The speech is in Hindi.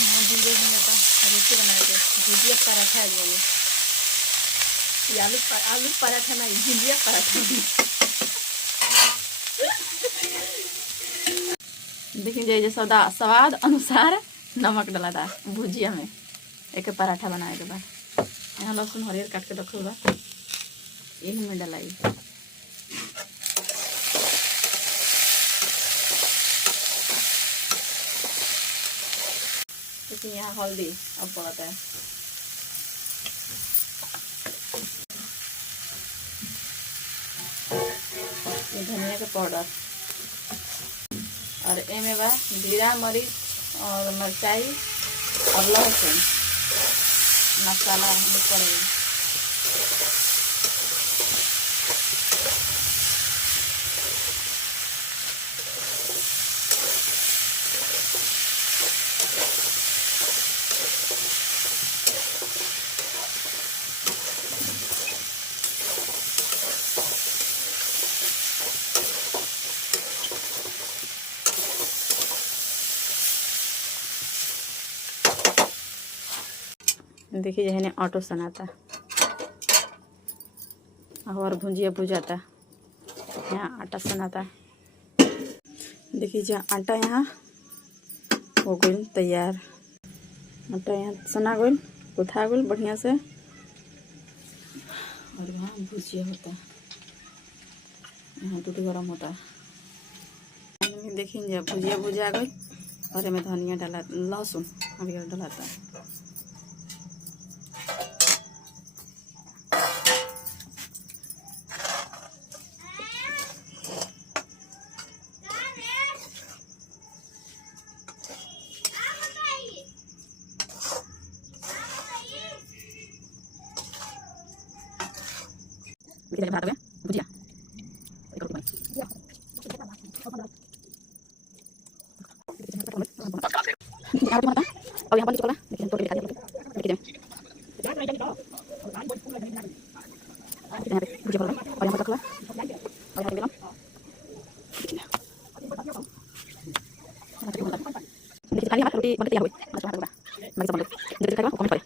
हाँ झींगे झींगे का रोटी बना के भुजिया पराठा है बोले। ये आलू पराठा नहीं, झिंगिया पराठा। देखिए जैसे स्वाद अनुसार नमक डाला था भुजिया में। एक पराठा बनाए के बाद यहाँ लहसुन हरियर काट के रखल बा, यही में डलाई। देखिए यहाँ हल्दी अब पड़ता है, ये धनिया का पाउडर और एमे बा जीरा मरीच और मिरचाई और लहसुन मसाला हमें पड़ेगा। देखिए जहने ऑटो सनाता और भुंजिया भुजाता, यहाँ आटा सनाता। देखिए जहाँ आटा यहाँ हो गई तैयार, आटा यहाँ सना गई उठा गई बढ़िया से, और यहाँ भुजिया होता, यहाँ दूध गरम होता। देखिए जब भुजिया भुजा गई और इसमें धनिया डाला, लहसुन हरियर डालाता। भात हो गया भुजिया, एक रोटी और यहाँ पर चला देखिए तो दिखा दिया देखिए यहाँ पे भुजिया पड़ा और यहाँ पर रखा और यहाँ पे देखिए खाली हाथ रोटी बनती है हुई अच्छा हाथ होगा मैं सब बंद देखिए खाएगा कमेंट करें।